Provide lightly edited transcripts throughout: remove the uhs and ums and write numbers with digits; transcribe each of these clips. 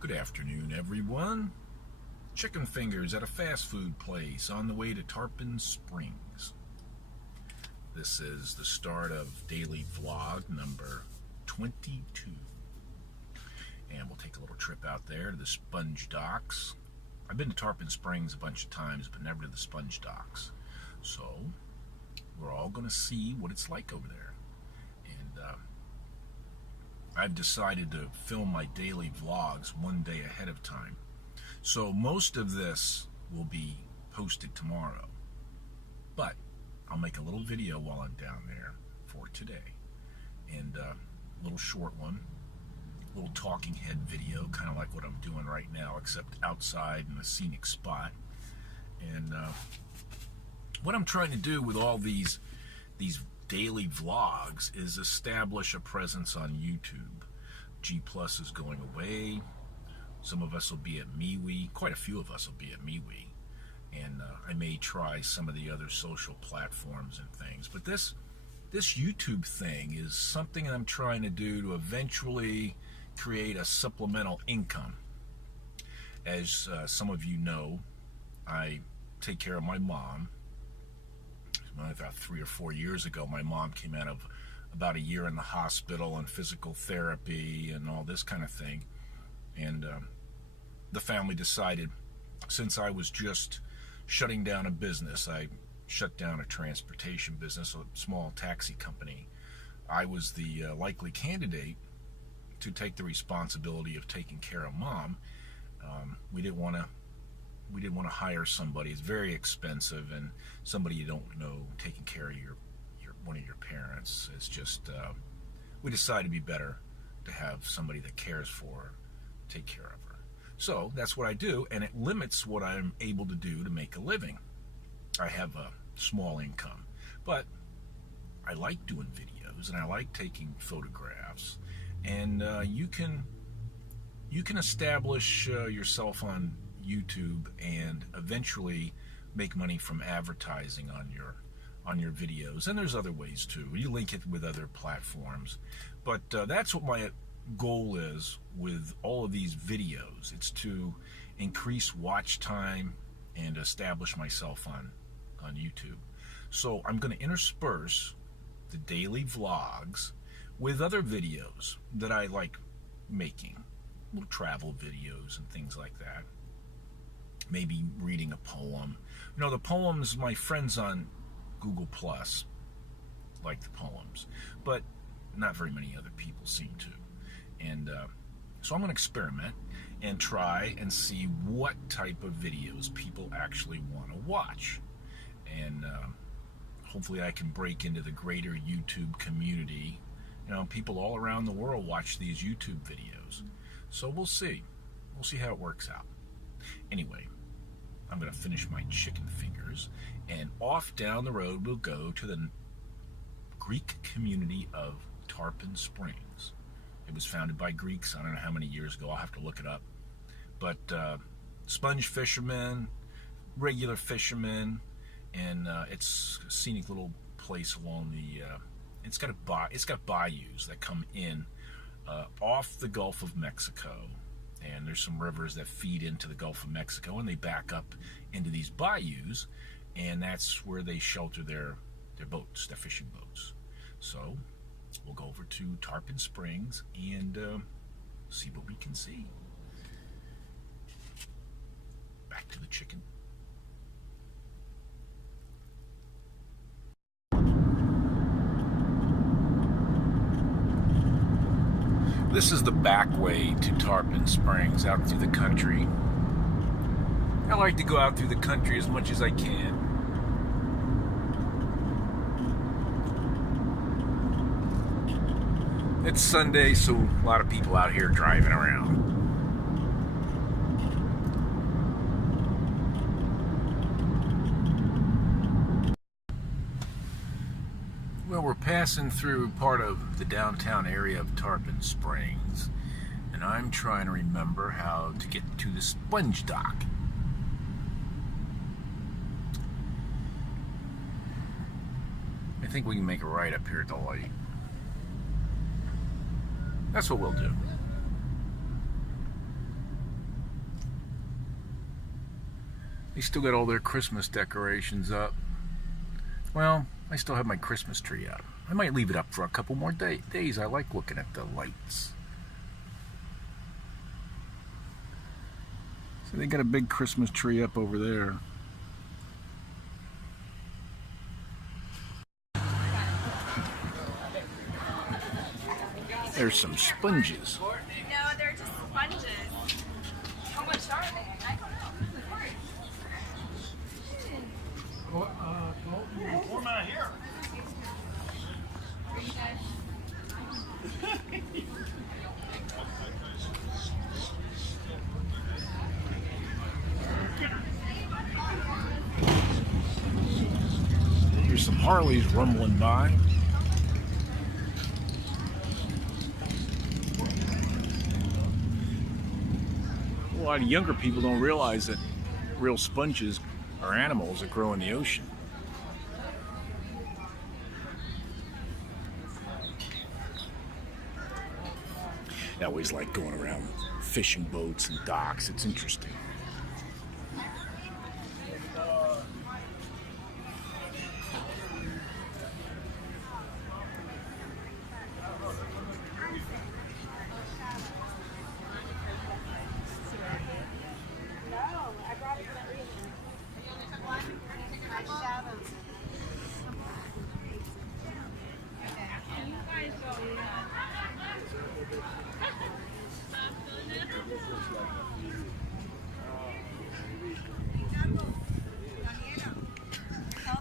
Good afternoon, everyone. Chicken fingers at a fast food place on the way to Tarpon Springs. This is the start of daily vlog number 22. And we'll take a little trip out there to the sponge docks. I've been to Tarpon Springs a bunch of times, but never to the sponge docks. So we're all going to see what it's like over there. And I've decided to film my daily vlogs one day ahead of time. So most of this will be posted tomorrow. But I'll make a little video while I'm down there for today. And a little short one, a little talking head video, kind of like what I'm doing right now, except outside in a scenic spot. And what I'm trying to do with all these daily vlogs is establish a presence on YouTube. G Plus is going away. Some of us will be at MeWe. Quite a few of us will be at MeWe. And I may try some of the other social platforms and things. But this YouTube thing is something I'm trying to do to eventually create a supplemental income. As some of you know, I take care of my mom. About 3 or 4 years ago, my mom came out of about a year in the hospital and physical therapy and all this kind of thing. And the family decided, since I was just shutting down a business, I shut down a transportation business, a small taxi company, I was the likely candidate to take the responsibility of taking care of mom. We didn't want to hire somebody. It's very expensive, and somebody you don't know taking care of one of your parents. It's just we decided it'd be better to have somebody that cares for her take care of her. So that's what I do, and it limits what I'm able to do to make a living. I have a small income, but I like doing videos and I like taking photographs, and you can establish yourself on YouTube and eventually make money from advertising on your videos. And there's other ways too. You link it with other platforms. But that's what my goal is with all of these videos. It's to increase watch time and establish myself on YouTube. So I'm going to intersperse the daily vlogs with other videos that I like making, little travel videos and things like that. Maybe reading a poem. You know, the poems, my friends on Google Plus like the poems, but not very many other people seem to. And so I'm going to experiment and try and see what type of videos people actually want to watch. And hopefully I can break into the greater YouTube community. You know, people all around the world watch these YouTube videos. So we'll see. We'll see how it works out. Anyway, I'm going to finish my chicken fingers, and off down the road we'll go to the Greek community of Tarpon Springs. It was founded by Greeks, I don't know how many years ago, I'll have to look it up. But sponge fishermen, regular fishermen, and it's a scenic little place along the, it's got bayous that come in off the Gulf of Mexico. And there's some rivers that feed into the Gulf of Mexico, and they back up into these bayous, and that's where they shelter their boats, their fishing boats. So we'll go over to Tarpon Springs and see what we can see. Back to the chicken. This is the back way to Tarpon Springs, out through the country. I like to go out through the country as much as I can. It's Sunday, so a lot of people out here driving around. Well, we're passing through part of the downtown area of Tarpon Springs, and I'm trying to remember how to get to the sponge dock. I think we can make a right up here at the light. That's what we'll do. They still got all their Christmas decorations up. Well, I still have my Christmas tree up. I might leave it up for a couple more days. I like looking at the lights. So they got a big Christmas tree up over there. There's some sponges. No, they're just sponges. How much are they? I don't know. We're not here. There's some Harleys rumbling by. A lot of younger people don't realize that real sponges are animals that grow in the ocean. I always like going around fishing boats and docks. It's interesting.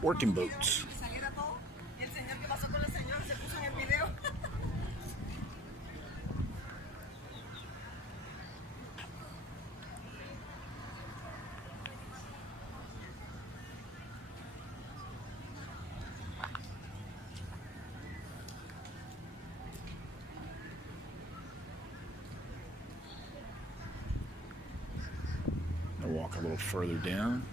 Working boats. I'll walk a little further down.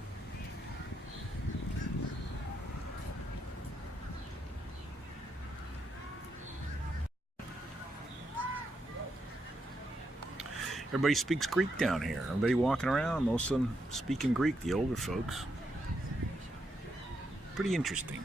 Everybody speaks Greek down here. Everybody walking around, most of them speaking Greek, the older folks. Pretty interesting.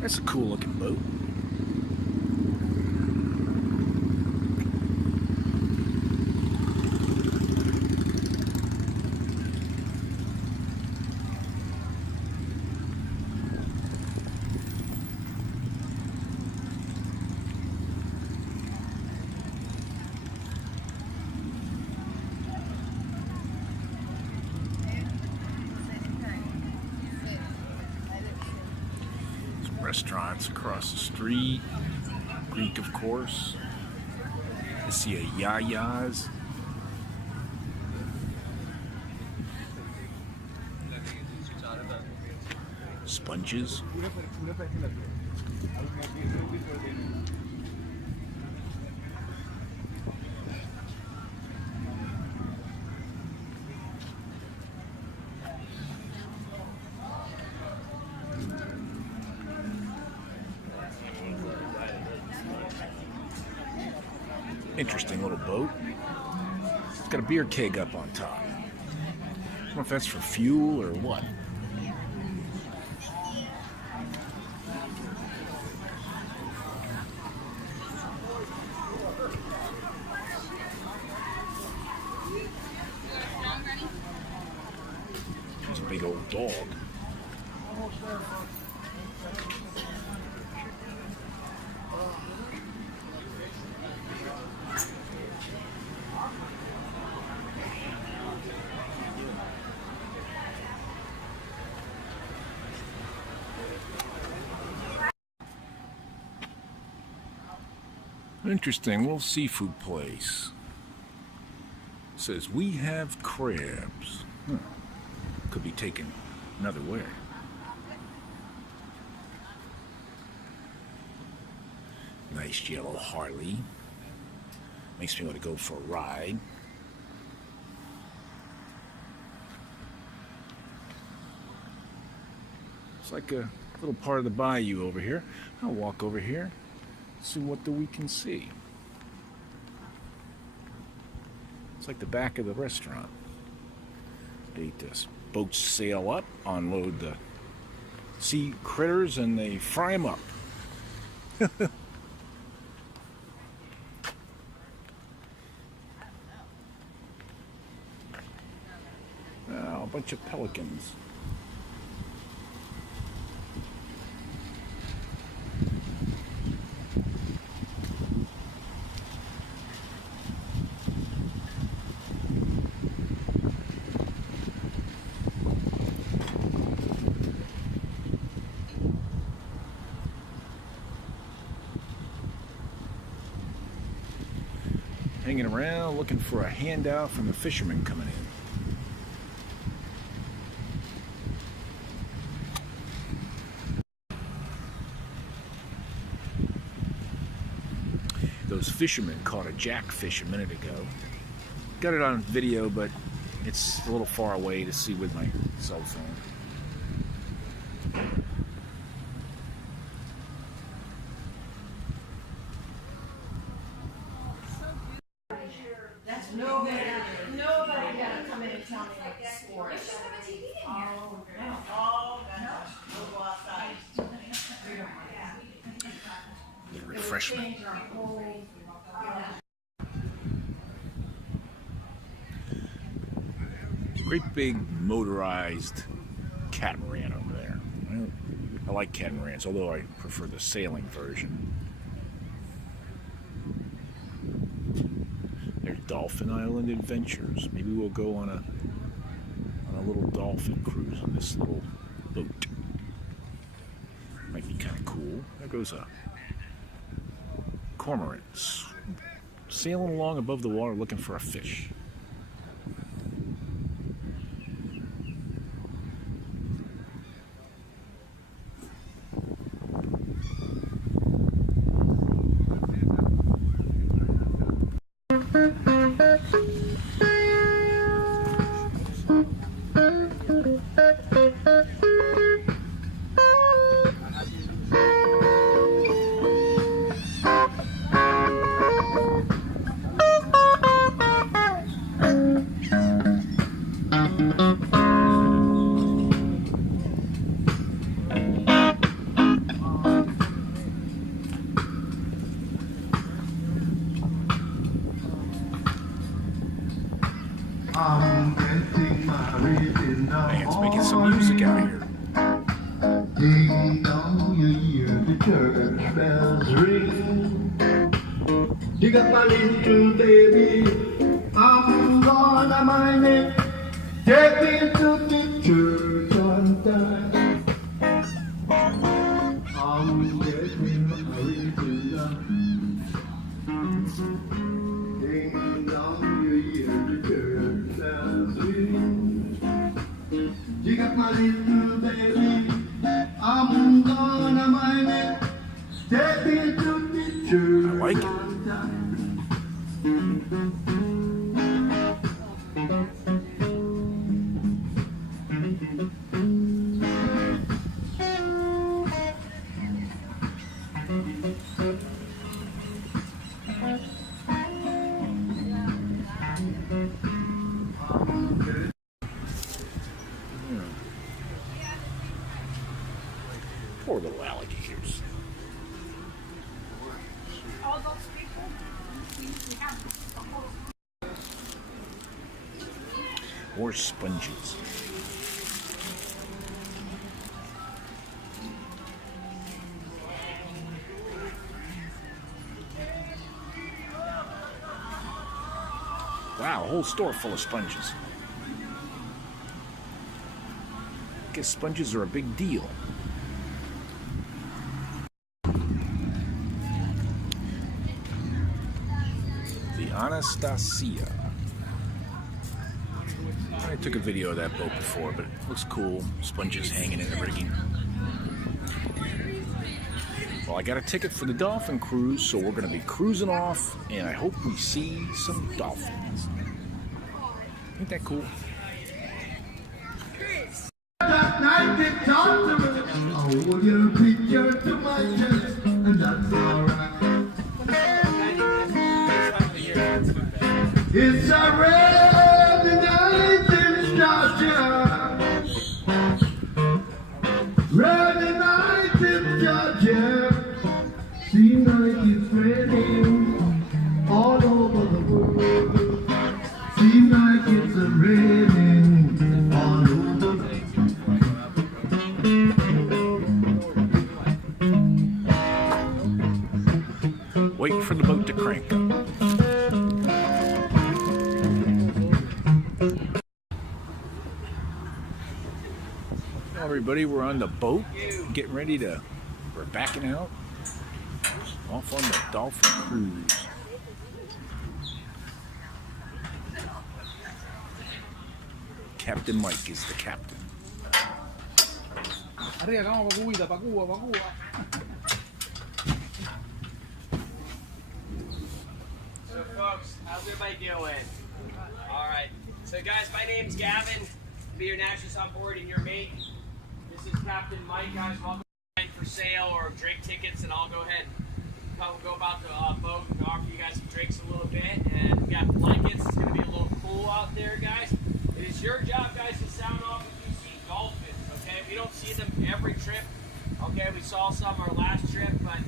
That's a cool looking boat. Restaurants across the street. Greek, of course. I see a Yaya's. Sponges. Interesting little boat. It's got a beer keg up on top. I don't know if that's for fuel or what. There's a big old dog. Interesting little seafood place. It says we have crabs. Could be taken another way. Nice yellow Harley. Makes me want to go for a ride. It's like a little part of the bayou over here. I'll walk over here, see what we can see. It's like the back of the restaurant. This boats sail up, unload the sea critters, and they fry them up. Oh, a bunch of pelicans. Hanging around looking for a handout from the fishermen coming in. Those fishermen caught a jackfish a minute ago. Got it on video, but it's a little far away to see with my cell phone. Nobody gotta come in and tell me what the score is. Oh, no. Oh, gosh. We'll go outside. Little refreshment. Great big motorized catamaran over there. I like catamarans, although I prefer the sailing version. There's Dolphin Island Adventures. Maybe we'll go on a little dolphin cruise on this little boat. Might be kind of cool. There goes a cormorant sailing along above the water looking for a fish. Man, it's making some music out here. Ding dong, you hear the church bells ring. You got my little baby, I'm gonna mind it. Take me to the church on time. I'm getting married tonight. Ding dong, you hear the church bells ring. You got my little baby, I'm gonna mind it. Take me to the church. I like it. Poor little alligators. All those people, we have a whole Or sponges. Wow, a whole store full of sponges. I guess sponges are a big deal. Anastasia. I took a video of that boat before, but it looks cool. Sponges hanging in the rigging. Well, I got a ticket for the Dolphin cruise, so we're going to be cruising off, and I hope we see some dolphins. Ain't that cool? That night it talked to me. Oh, your picture to my chest, and that's alright. It's a red night in Georgia. Red night in Georgia. Seems like it's raining all over the world. Seems like it's raining all over. Waiting for the boat to crank up. Everybody, we're on the boat, getting ready to, we're backing out, off on the Dolphin cruise. Captain Mike is the captain. So folks, how's everybody doing? Alright, so guys, my name's Gavin. I'll be your naturalist on board and your mate. This is Captain Mike, guys. Welcome for sale or drink tickets, and I'll go ahead and go about the boat and offer you guys some drinks a little bit. And we got blankets. It's going to be a little cool out there, guys. It is your job, guys, to sound off if you see dolphins, okay? We don't see them every trip, okay? We saw some our last trip, but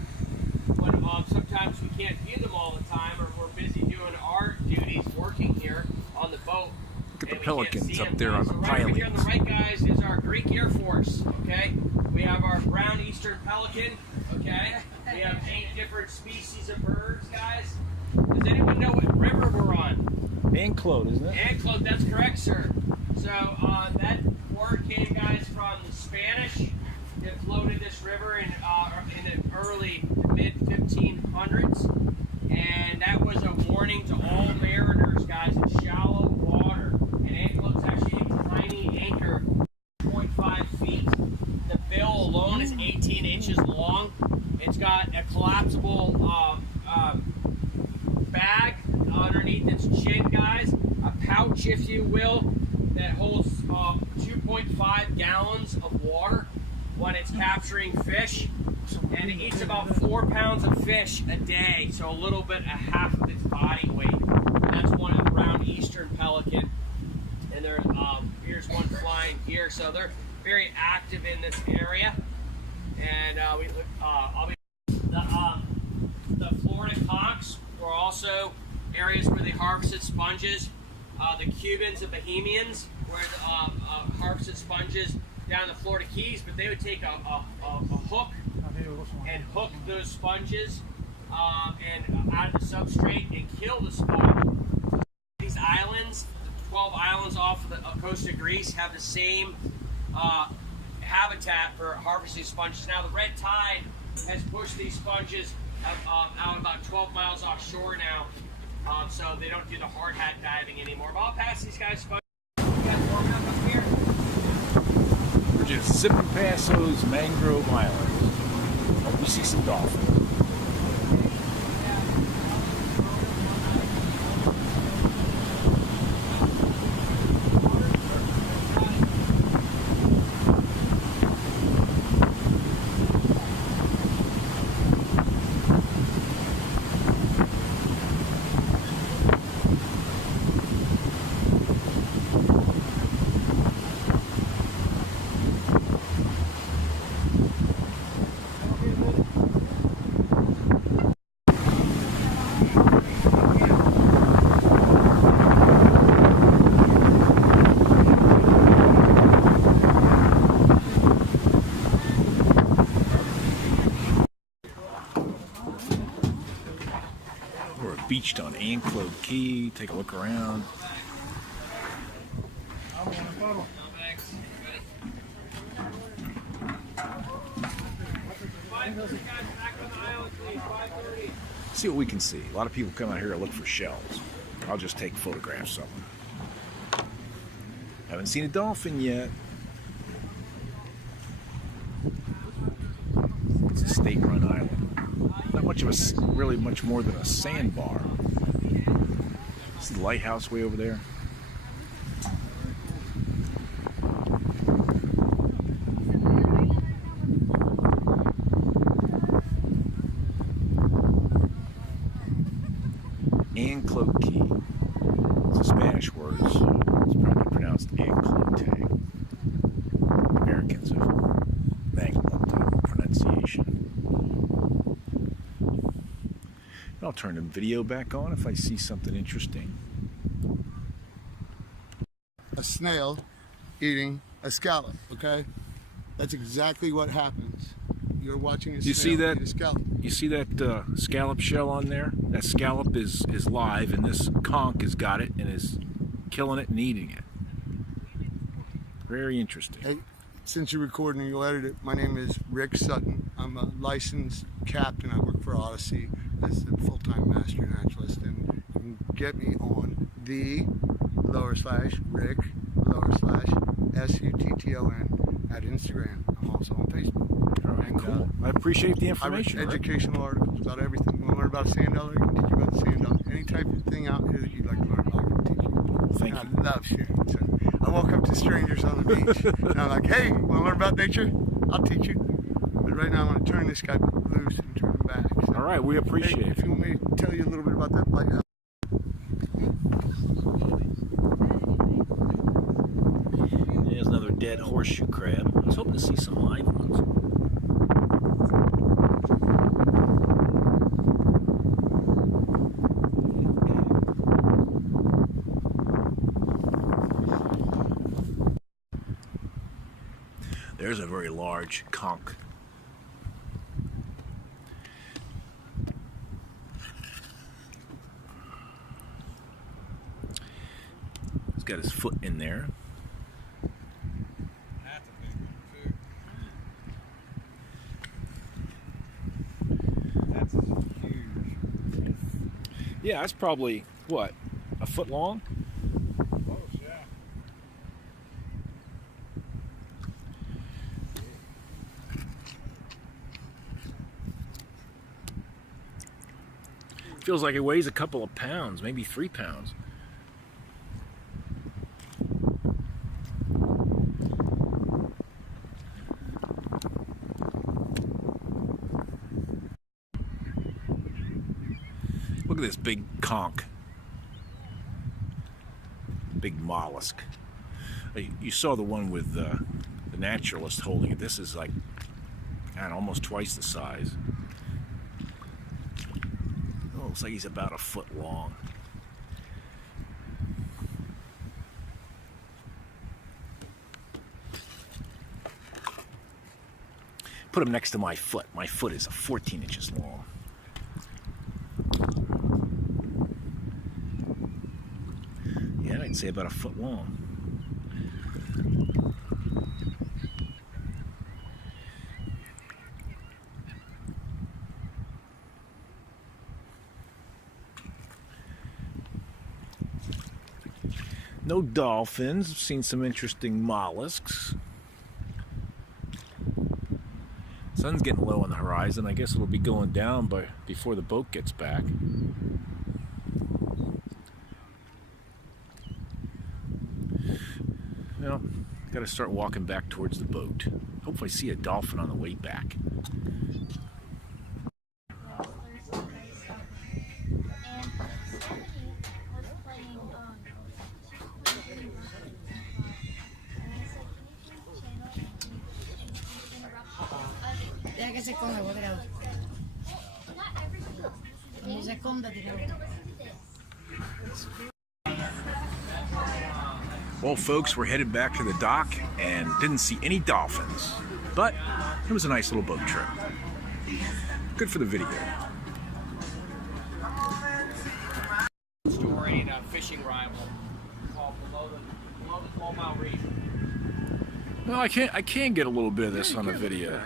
sometimes we can't view them all the time, or we're busy doing our duties working here on the boat. Look at the pelicans up there on the pilings. Right here on the pilings. right, guys, is our Greek Air Force, okay? We have our brown eastern pelican, okay? We have 8 different species of birds, guys. Does anyone know what river we're on? Anclote, isn't it? Anclote, that's correct, sir. So that word came, guys, from the Spanish. It floated this river in the early to mid 1500s, and that was a warning to all mariners, guys, in shallow water. And Anclote's actually a tiny anchor, 0.5 feet. The bill alone is 18 inches long. It's got a collapsible bag underneath its chin, guys, a pouch, if you will, that holds 2.5 gallons of water when it's capturing fish, and it eats about 4 pounds of fish a day, so a little bit, a half of its body weight. That's one of the brown eastern pelican, and there's here's one flying here, so they're very active in this area. And the Florida conchs were also areas where they harvested sponges. The Cubans and Bahamians were harvested sponges down in the Florida Keys, but they would take a hook and hook those sponges and out of the substrate and kill the sponge. These islands, the 12 islands off the coast of Greece, have the same habitat for harvesting sponges. Now the red tide has pushed these sponges out about 12 miles offshore now, so they don't do the hard hat diving anymore. But I'll pass these guys sponges. You guys warming up here? We're just zipping past those mangrove islands. Hope we see some dolphins. Beached on Anclote Key. Take a look around. See what we can see. A lot of people come out here to look for shells. I'll just take photographs of them. Haven't seen a dolphin yet. It's a state-run island. Not much of a, really much more than a sandbar. See the lighthouse way over there? Anclote. It's a Spanish word, so it's probably pronounced anclote. Americans have mangled the pronunciation. I'll turn the video back on if I see something interesting. A snail eating a scallop, okay? That's exactly what happens. You're watching a snail eat a scallop. You see that scallop shell on there? That scallop is live, and this conch has got it and is killing it and eating it. Very interesting. Hey, since you're recording, you'll edit it. My name is Rick Sutton. I'm a licensed captain. I work for Odyssey as the full-time master naturalist, and you can get me on the /Rick /SUTTON at Instagram. I'm also on Facebook. All right, cool. I appreciate the I information. write educational articles about everything. You want to learn about a sand dollar? I can teach you about the sand dollar. Any type of thing out here that you'd like to learn about, I can teach you. Thank And you. I love sharing. So I walk up to strangers on the beach, and I'm like, hey, want to learn about nature? I'll teach you. But right now I'm going to turn this guy loose and turn him back. So, All right, we appreciate hey, it. if you want me to tell you a little bit about that lighthouse. There's another dead horseshoe crab. I was hoping to see some live ones. There's a very large conch. He's got his foot in there. That's a big one, too. That's huge. Yeah, that's probably, what, a foot long? Close, yeah. Feels like it weighs a couple of pounds, maybe 3 pounds. Look at this big conch. Big mollusk. You saw the one with the naturalist holding it. This is like, I don't know, almost twice the size. Oh, looks like he's about a foot long. Put him next to my foot. My foot is 14 inches long. Yeah, I'd say about a foot long. No dolphins. I've seen some interesting mollusks. Sun's getting low on the horizon. I guess it'll be going down before the boat gets back. Well, got to start walking back towards the boat. Hopefully I see a dolphin on the way back. Deja que se esconda, voy a tirar. Cuando se esconda, tira. Well, folks, we're headed back to the dock and didn't see any dolphins, but it was a nice little boat trip. Good for the video. Story and a fishing rival called below the 12-mile reef. Well, I can get a little bit of this on the video.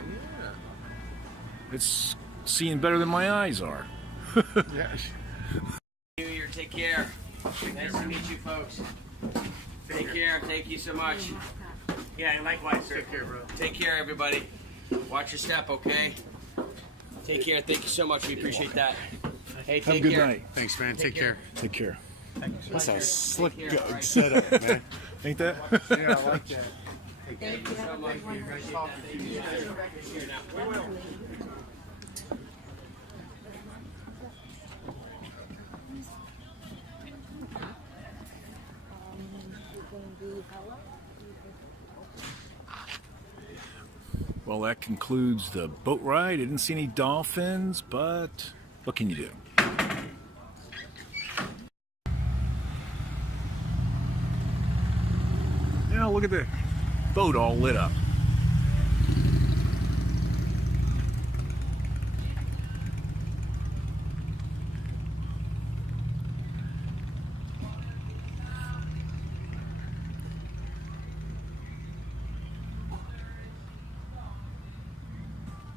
It's seeing better than my eyes are. Yes. New Year, take care. Nice to meet you folks. Take care. Thank you so much. Yeah, likewise, sir. Take care, bro. Take care, everybody. Watch your step, okay? Take care. Thank you so much. We appreciate that. Hey, take Have a good care. night. Thanks, man. Take care. Take care. That's a slick Take care, all right. setup, man. Ain't that? Yeah, I like that. Thank you so much. We appreciate that. Thank you. Here now. We will. Well, that concludes the boat ride. I didn't see any dolphins, but what can you do? Yeah, look at the boat all lit up.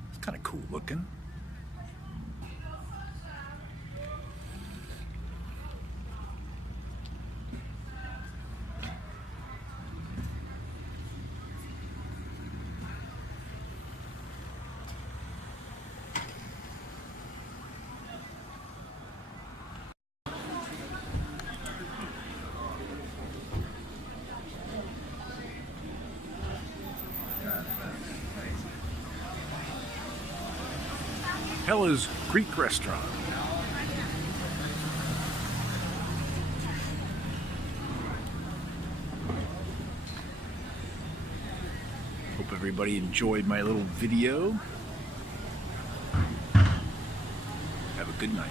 It's kind of cool looking. Hella's Greek restaurant. Hope everybody enjoyed my little video. Have a good night.